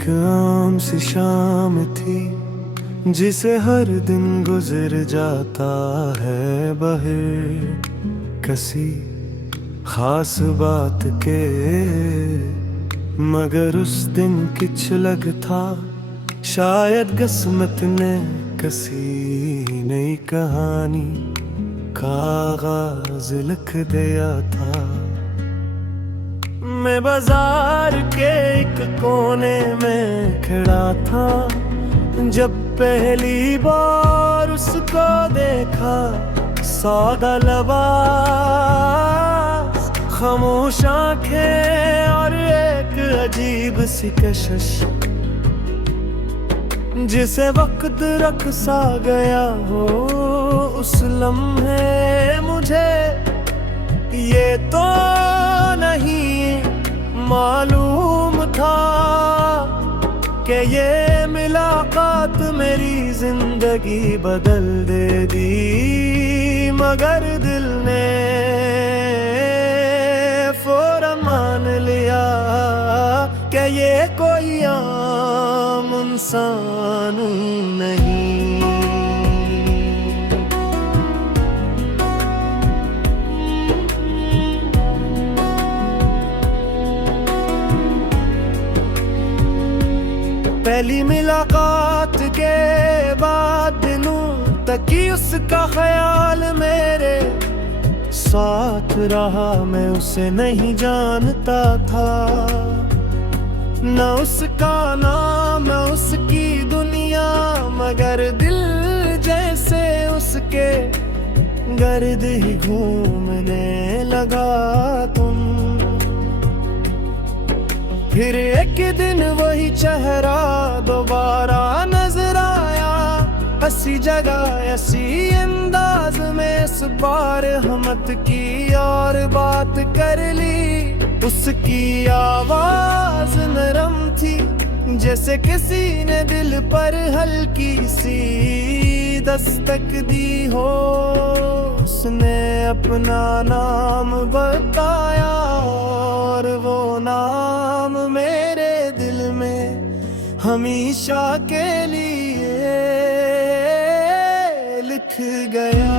एक आम सी शाम थी जिसे हर दिन गुजर जाता है बहिर कसी खास बात के, मगर उस दिन किच लग था शायद किस्मत ने कसी नई कहानी कागज लिख दिया था। मैं बाजार के एक कोने में खड़ा था जब पहली बार उसको देखा। सौदा लबास, खामोश आंखें और एक अजीब सी कशिश जिसे वक्त रख सा गया हो उस लम्हे। मुझे ये तो नहीं मालूम था कि ये मुलाकात मेरी जिंदगी बदल देगी, मगर दिल ने फौरन मान लिया कि ये कोई आम इंसान नहीं। पहली मुलाकात के बाद दिनों तक ही उसका ख्याल मेरे साथ रहा। मैं उसे नहीं जानता था, न उसका नाम न उसकी दुनिया, मगर दिल जैसे उसके गर्द ही घूमने लगा। तुम फिर एक दिन वही चेहरा दोबारा नजर आया, हंसी जगह ऐसी अंदाज में इस बार हमत की और बात कर ली। उसकी आवाज नरम थी जैसे किसी ने दिल पर हल्की सी दस्तक दी हो। उसने अपना नाम बताया और वो नाम मेरे दिल में हमेशा के लिए लिख गया।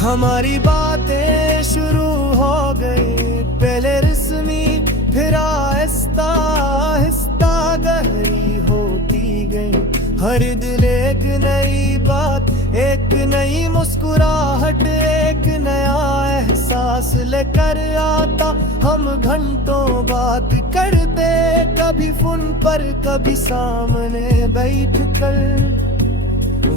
हमारी बातें शुरू हो गई, पहले रस्मी फिर आहिस्ता आहिस्ता गहरी होती गई। हर दिल एक नई बात, एक नई मुस्कुराहट, एक नया एहसास लेकर आता। हम घंटों बात करते, कभी फोन पर कभी सामने बैठ कर।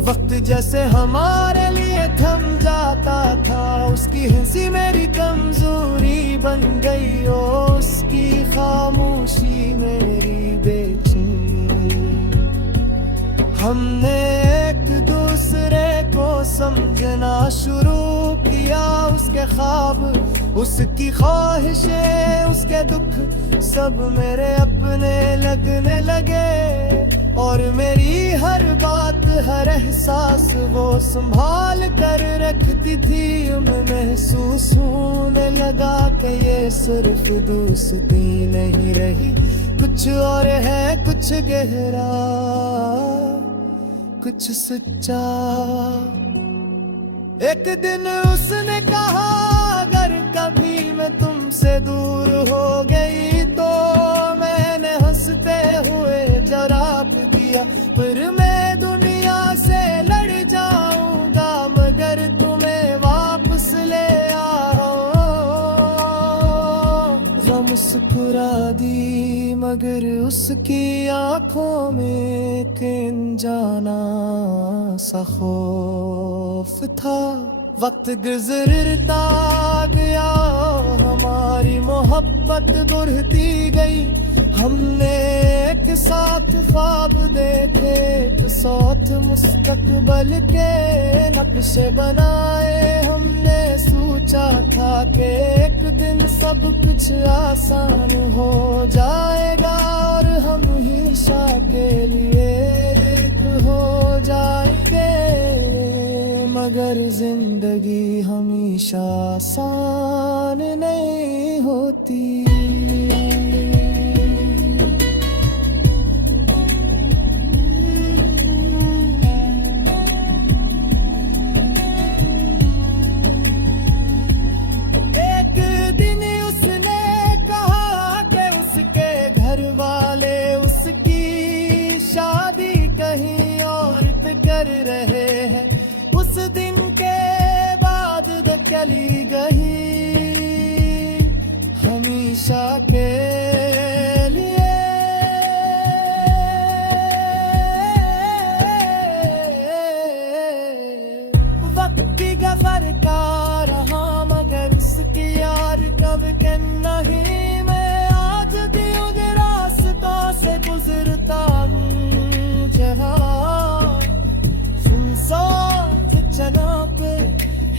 वक्त जैसे हमारे लिए थम जाता था, उसकी हंसी मेरी कमजोरी बन गई। उसकी खामोशी मेरी बेचैनी। हमने एक दूसरे को समझना शुरू किया, उसके ख्वाब, उसकी ख्वाहिशें, उसके दुख सब मेरे अपने लगने लगे। और मेरी हर बात हर एहसास वो संभाल कर रखती थी। मैं महसूस होने लगा कि ये सिर्फ दोस्ती नहीं रही, कुछ और है, कुछ गहरा, कुछ सच्चा। एक दिन उसने कहा अगर कभी मैं तुमसे दूर हो गई तो, मैंने हंसते हुए जवाब दिया फिर मैं दुनिया से लड़ जाऊंगा, मगर तुम्हें वापस ले आओ। मुस्कुरा दी मगर उसकी आंखों में एक अनजाना सा खौफ था। वक्त गुजरता गया, हमारी मोहब्बत बढ़ती गई। हमने एक साथ ख्वाब देखे, एक साथ मुस्तकबल के नक्शे बनाए। हमने सोचा था कि एक दिन सब कुछ आसान हो जाएगा और हम हमेशा के लिए एक हो जाए। मगर जिंदगी हमेशा आसान नहीं होती। एक दिन उसने कहा कि उसके घर वाले उसकी शादी कहीं और कर रहे हैं। उस दिन के बाद चली गई हमेशा के लिए। वक्त भी गजर का रहा मगर उसकी यार कब के नहीं। मैं आज भी उन रास्तों से गुजरता हूँ जहाँ सोच चला पे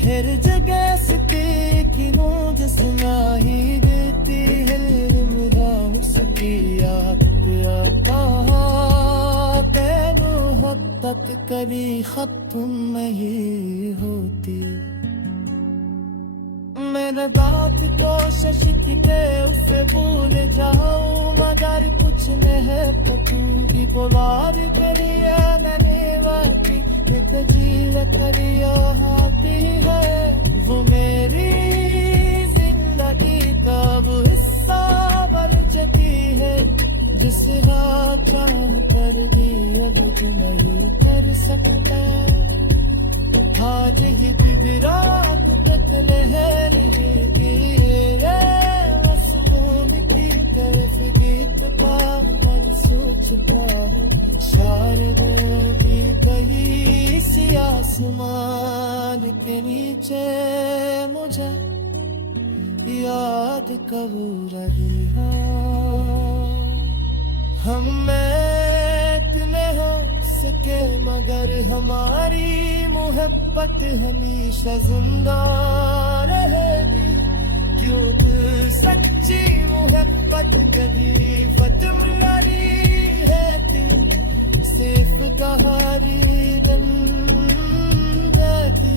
हर जगह सिटी की गूंज सुनाई देती है। मेरा उसकी याद आता तेनू हद कभी खत्म नहीं होती। मैंने बात कोशिश की के उसे भूल जाऊं मगर कुछ नहीं पकूंगी पुकार करिए मैंने बाती तजील करियो आती है। वो मेरी जिंदगी का वो हिस्सा बन चुकी है जिसे राजा कर दिया कुछ नहीं कर सकता। आज ही भी रात तक लहर रहेगी मसनून की तरफ गीत पावन सोच पाओ शायद भी कहीं सी आसमान के नीचे मुझे याद कब रही है। हम में हो सके मगर हमारी मोहब्बत हमेशा जिंदा रहेगी। क्यों सच्ची मोहब्बत कभी खत्म नहीं होती। सिर्फ कहानी दिन रहती।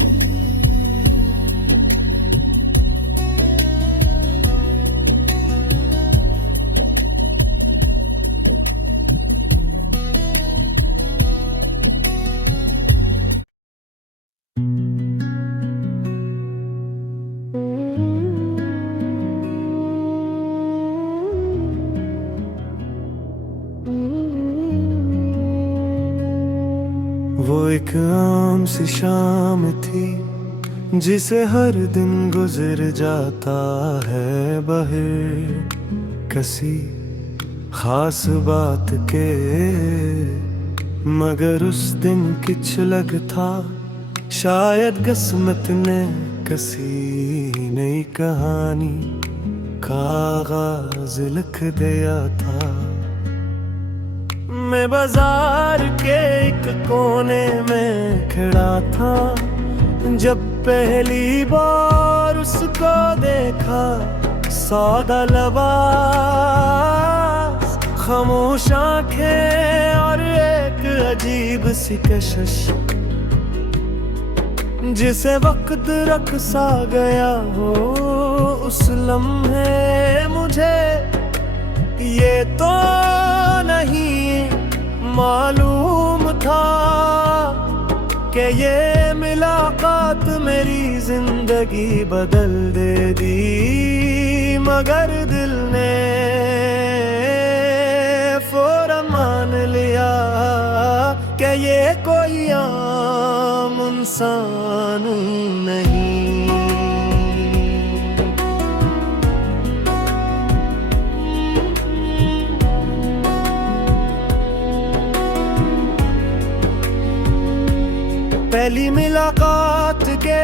वो एक आम सी शाम थी जिसे हर दिन गुजर जाता है बाहर किसी खास बात के। मगर उस दिन कुछ लग था शायद किस्मत ने किसी नई कहानी का आगाज लिख दिया था। मैं बाजार के एक कोने में खड़ा था जब पहली बार उसको देखा। सौदा लबास खामोश आंखें और एक अजीब सी कशिश जिसे वक्त रख सा गया हो उस लम्हे। मुझे ये तो नहीं मालूम था कि ये मुलाकात मेरी जिंदगी बदल देगी। मगर दिल ने फौरन मान लिया कि ये कोई आम इंसान नहीं। पहली मुलाकात के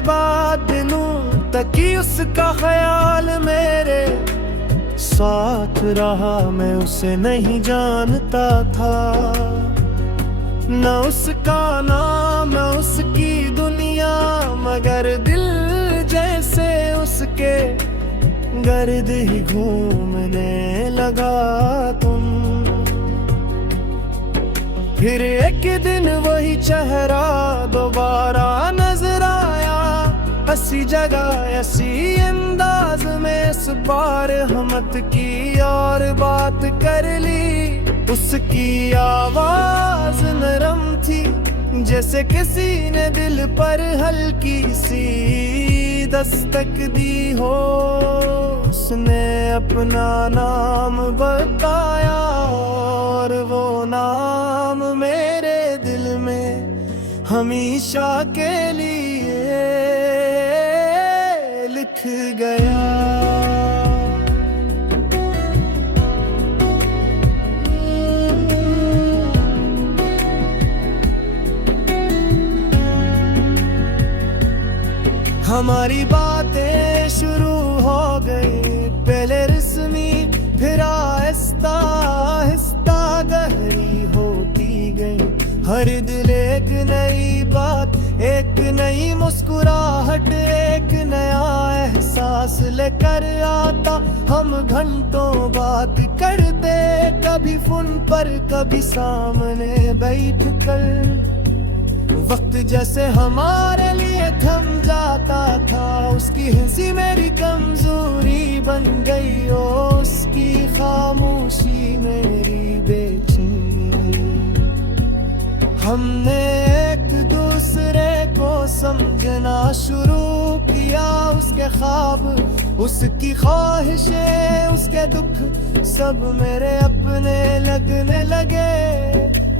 बाद दिनों तक ही उसका ख्याल मेरे साथ रहा। मैं उसे नहीं जानता था न उसका नाम न उसकी दुनिया। मगर दिल जैसे उसके गर्द ही घूमने लगा। तुम फिर एक दिन वही चेहरा दोबारा नजर ऐसी जगह ऐसी अंदाज में इस बार हमत की और बात कर ली। उसकी आवाज नरम थी जैसे किसी ने दिल पर हल्की सी दस्तक दी हो। उसने अपना नाम बताया और वो नाम मेरे दिल में हमेशा के लिए लिख गया। हमारी बातें शुरू हो गई, पहले रस्मी फिर आहिस्ता आहिस्ता गहरी होती गई। हर दिल एक नई बात, एक नई मुस्कुराहट, एक नया एहसास लेकर आता। हम घंटों बात करते, कभी फोन पर कभी सामने बैठ कर। वक्त जैसे हमारे लिए थम जाता था, उसकी हंसी मेरी कमजोरी बन गई। ओ उसकी खामोशी मेरी बेचैनी। हमने एक दूसरे को समझना शुरू किया, उसके ख्वाब, उसकी ख्वाहिशें, उसके दुख सब मेरे अपने लगने लगे।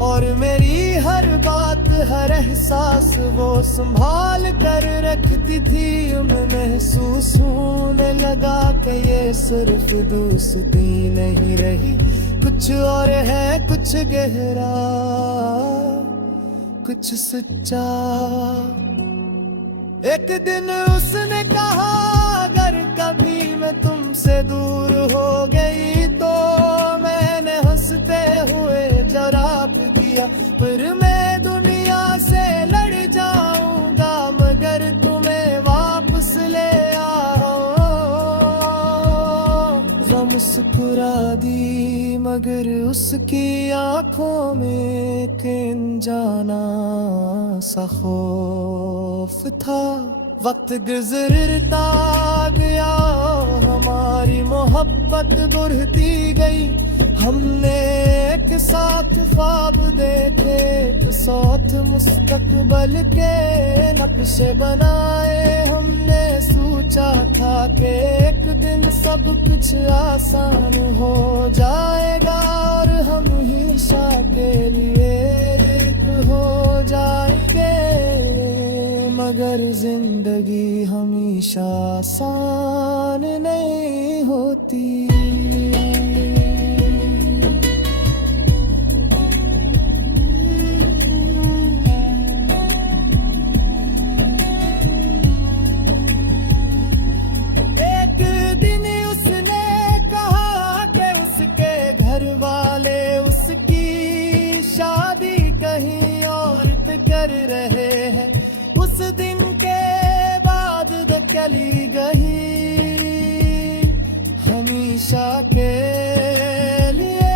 और मेरी हर बात हर एहसास वो संभाल कर रखती थी। मैं महसूस होने लगा कि ये सिर्फ दोस्ती नहीं रही, कुछ और है, कुछ गहरा, कुछ सच्चा। एक दिन उसने कहा अगर कभी मैं तुमसे दूर हो गई तो, मैंने हंसते हुए जवाब दिया फिर मैं दुनिया से लड़ जाऊंगा मगर तुम्हें वापस ले आओ। मुस्कुरा दी मगर उसकी आंखों में एक अनजाना सा खौफ था। वक्त गुजरता गया, हमारी मोहब्बत बढ़ती गई। हमने एक साथ ख्वाब देखे, एक साथ मुस्तकबल के नक्शे बनाए। हमने सोचा था कि एक दिन सब कुछ आसान हो जाएगा और हम हमेशा के लिए एक हो जाएंगे। मगर जिंदगी हमेशा आसान नहीं होती। एक दिन उसने कहा कि उसके घर वाले उसकी शादी कहीं और कर रहे हैं। उस दिन के बाद चली गई हमेशा के लिए।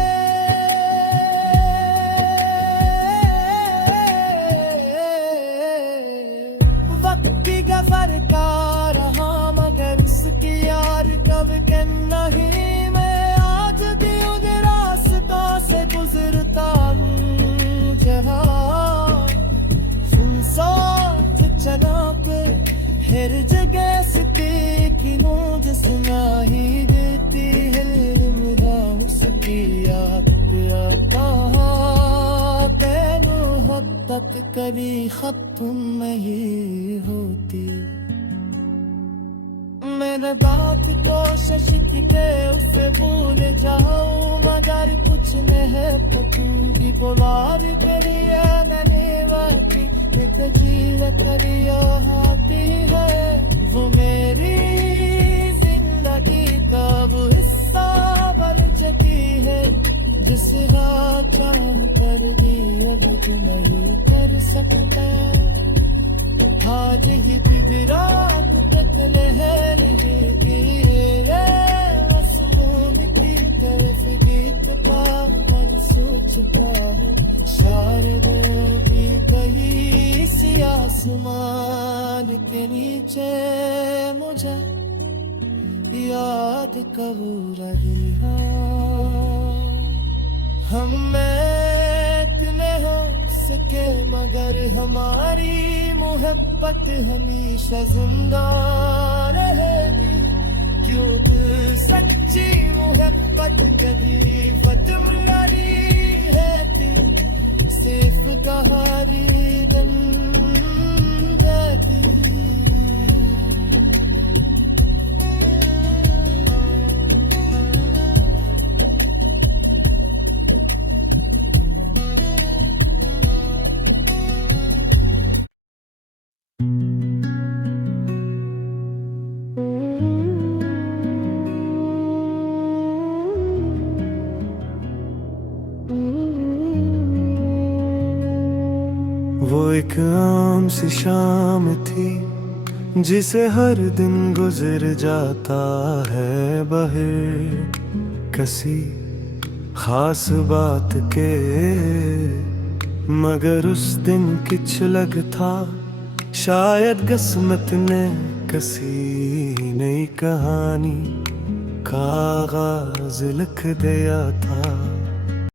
वक्त की गफर का रहा मगर उसकी यार कब के नहीं। मैं आज भी उस रास्ता से गुजरता हूँ जहाँ सुनसान चला पे हर जगह स्थिति की नूंद सुनाई देती है। मेरा उसकी याद कहा तेनू हद तक कभी खत्म नहीं होती। मैंने बात कोशिश की के उसे भूल जाऊं मगर कुछ नहीं पकूंगी। बुलार करिए मैंने बाती तजील करियो हाथी है। वो मेरी जिंदगी का वो हिस्सा बन चुकी है जिसका क्या कर दिया मुझे नहीं कर सकता। आज ही भी रात तक लहर रहेगी आसमान की तरफ जीत पा मन सोच पा शार भी कहीं सी आसमान आसमान के नीचे मुझे याद कब रही है। हम इतने हो सके मगर हमारी मोहब्बत हमेशा जिंदा रहेगी। क्यों दिल सच्ची मोहब्बत कभी खत्म नहीं है तेरी, सिर्फ कहानी दिन रहती। वो एक आम सी शाम थी जिसे हर दिन गुजर जाता है बहिर किसी खास बात के, मगर उस दिन कुछ अलग था। शायद किस्मत ने किसी नई कहानी का आगाज लिख दिया था।